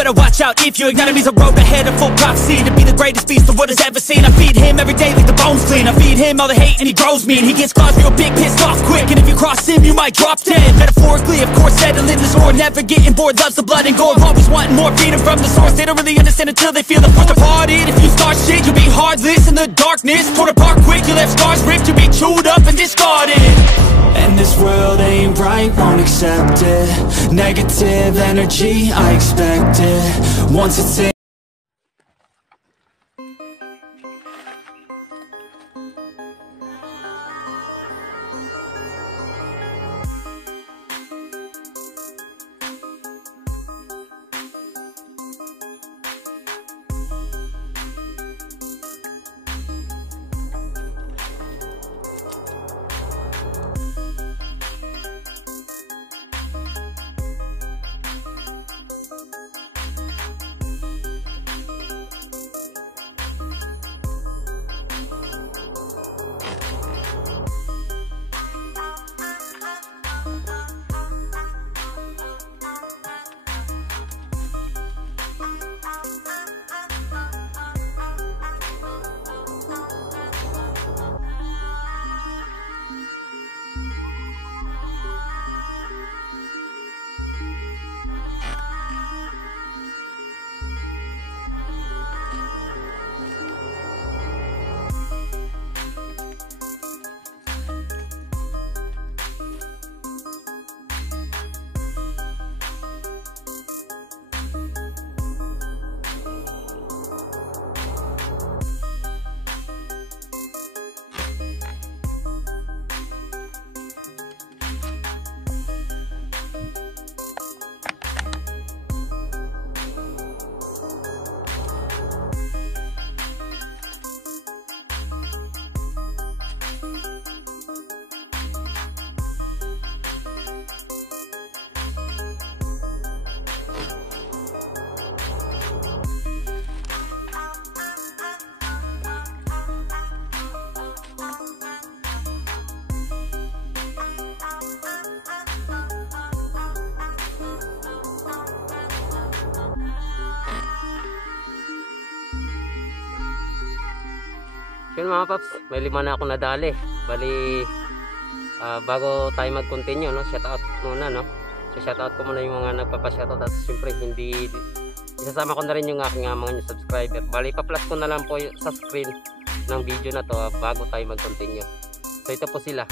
better watch out if your enemy's a road ahead of full prophecy. To be the greatest beast the world has ever seen. I feed him every day like the bones clean. I feed him all the hate and he grows me. And he gets claws real big, pissed off quick. And if you cross him, you might drop dead. Metaphorically, of course, settling the score. Never getting bored, loves the blood and gore. Always wanting more freedom from the source. They don't really understand until they feel the force departed. If you start shit, you'll be heartless in the darkness. Torn apart quick, you left scars ripped. You'll be chewed up and discarded. And this world ain't right, won't accept it. Negative energy, I expect it. Once it's in. Yun mga paps, may 5 na ako nadali. Bali, bago tayo mag-continue, no, shoutout muna, no. So shoutout ko muna yung mga nagpapa-shoutout at siyempre hindi isasama ko na rin yung aking mga new subscriber. Bali, pa-plus ko na lang po sa screen ng video na to bago tayo mag-continue. So ito po sila.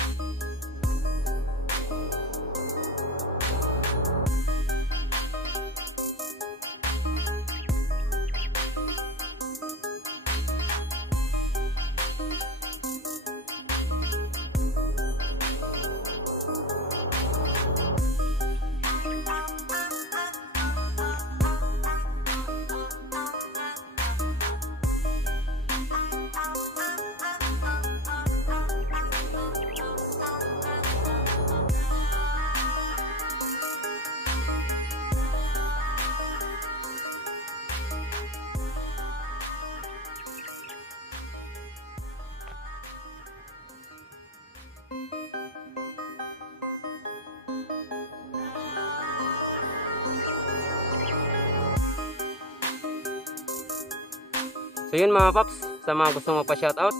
So yun mga paps, sa mga gusto mo pa shoutout,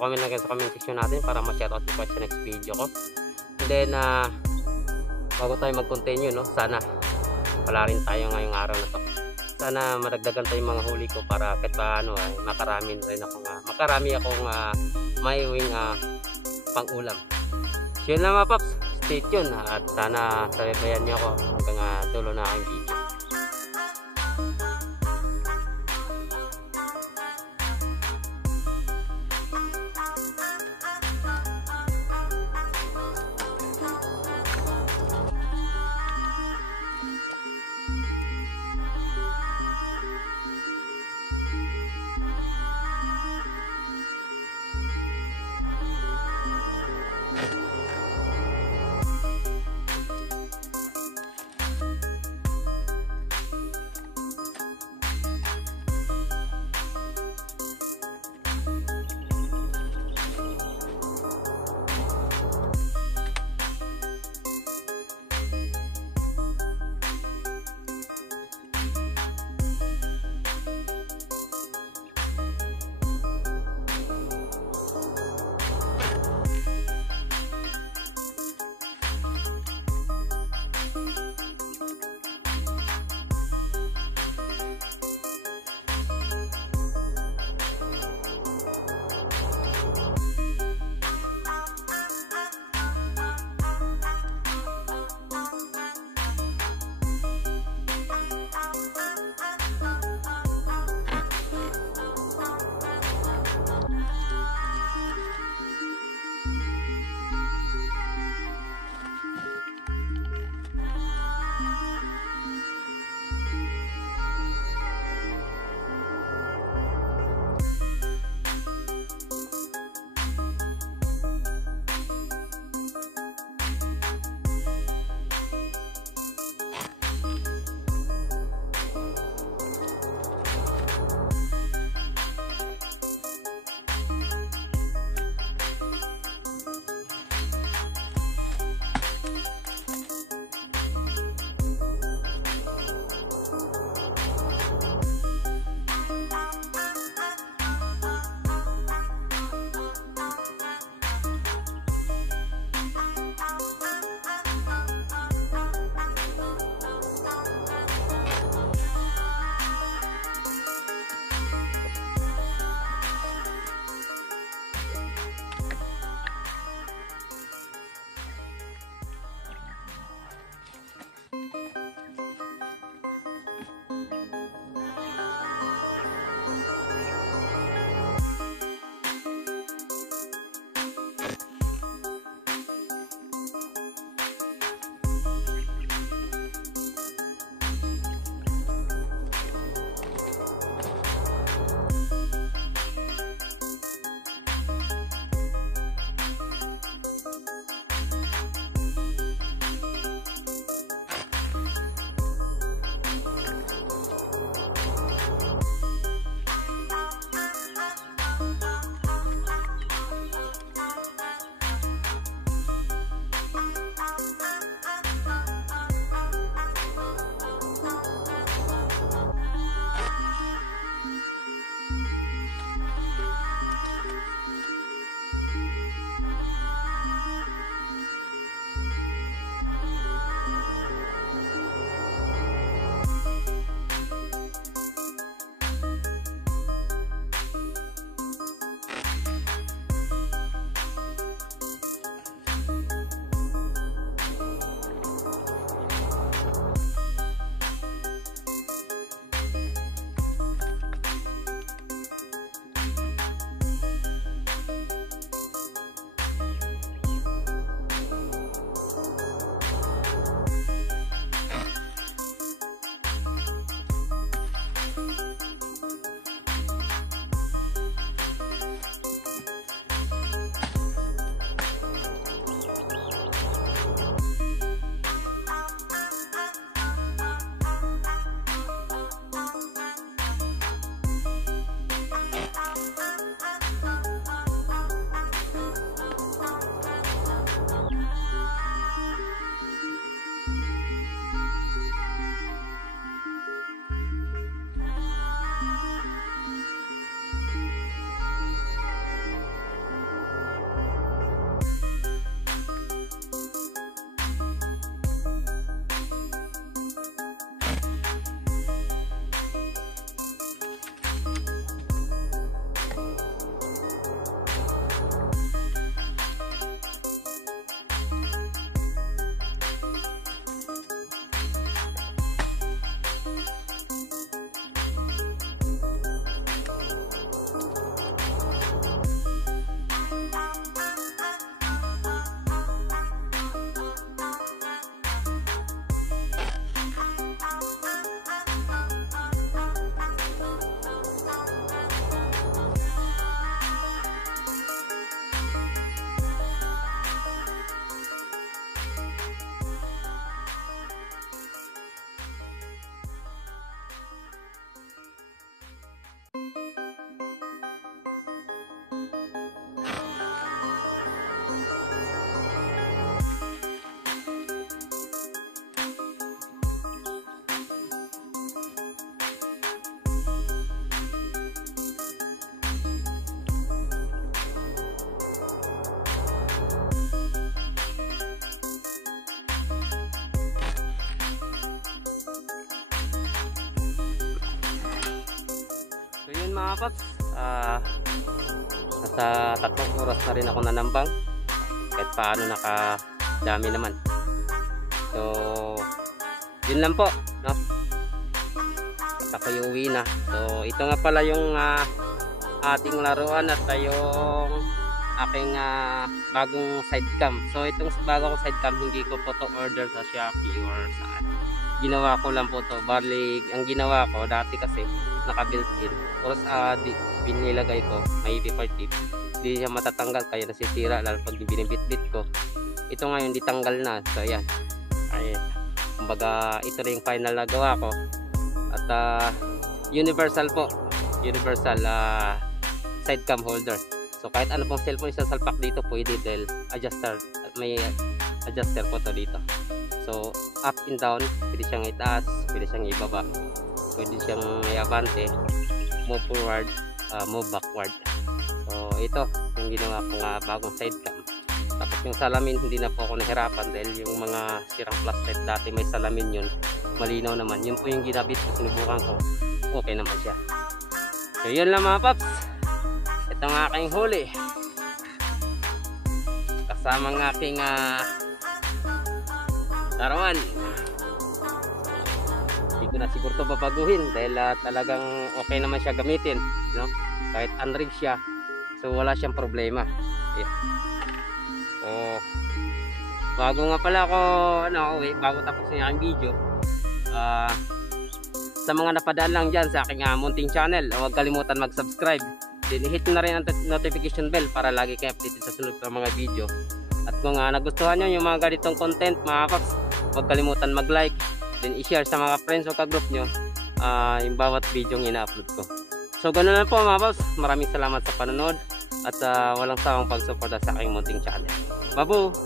comment lang kayo sa comment section natin para ma-shoutout ko pa sa next video ko. And then bago tayo mag-continue, no, sana pala rin tayo ngayong araw na to. Sana madagdagan tayo mga huli ko para kahit paano makarami akong maiuwing pang-ulam. So yun lang mga paps, stay tuned at sana sabayan niyo ako hanggang dulo na aking video. mga paps, nasa 3 oras na rin ako nanambang kahit paano nakadami naman. So yun lang po, no? At ako uwi na. So ito nga pala yung ating laruan at yung aking bagong sidecam. So itong bago kong sidecam, hindi ko po to order sa Shopee or saan. Ginawa ko lang po to. Barley, ang ginawa ko dati kasi naka-built-in. Tapos binilagay ko, may paper tip. Hindi siya matatanggal kaya nasisira lalo pag binibit-bit ko. Ito ngayon di tanggal na. So ayan. Ay, kumbaga ito rin yung final na gawa ko. At universal po. Universal sidecam holder. So kahit ano pong cellphone isasalpak dito pwede dahil adjuster, may adjuster po to dito. So up and down, pwede siyang itaas, pwede siyang ibaba, pwede siyang iabante, move forward, move backward. So ito yung ginawa kong bagong sidecam. Tapos yung salamin hindi na po ako nahirapan dahil yung mga sirang plastic dati may salamin yun, malinaw naman. Yun po yung ginabit ko, sinubukan ko, okay naman siya. So yun lang mga paps, ito ang aking huli kasama ng aking larawan. Hindi ko na siguro ito babaguhin dahil talagang okay naman siya gamitin, no? Kahit unrig siya, so wala siyang problema. Yeah. So bago nga pala ako bago tapos yung aking video, sa mga napadaan lang dyan sa aking munting channel, huwag kalimutan mag-subscribe. Then hit na rin ang notification bell para lagi kayo updated sa sunod na mga video. At kung nagustuhan nyo yung mga ganitong content mga paps, huwag kalimutan mag-like, then i-share sa mga friends o ka-group nyo yung bawat video yung ina-upload ko. So ganoon na po mga paps, maraming salamat sa panonood at walang sawang pagsuporta sa aking munting channel. Babu!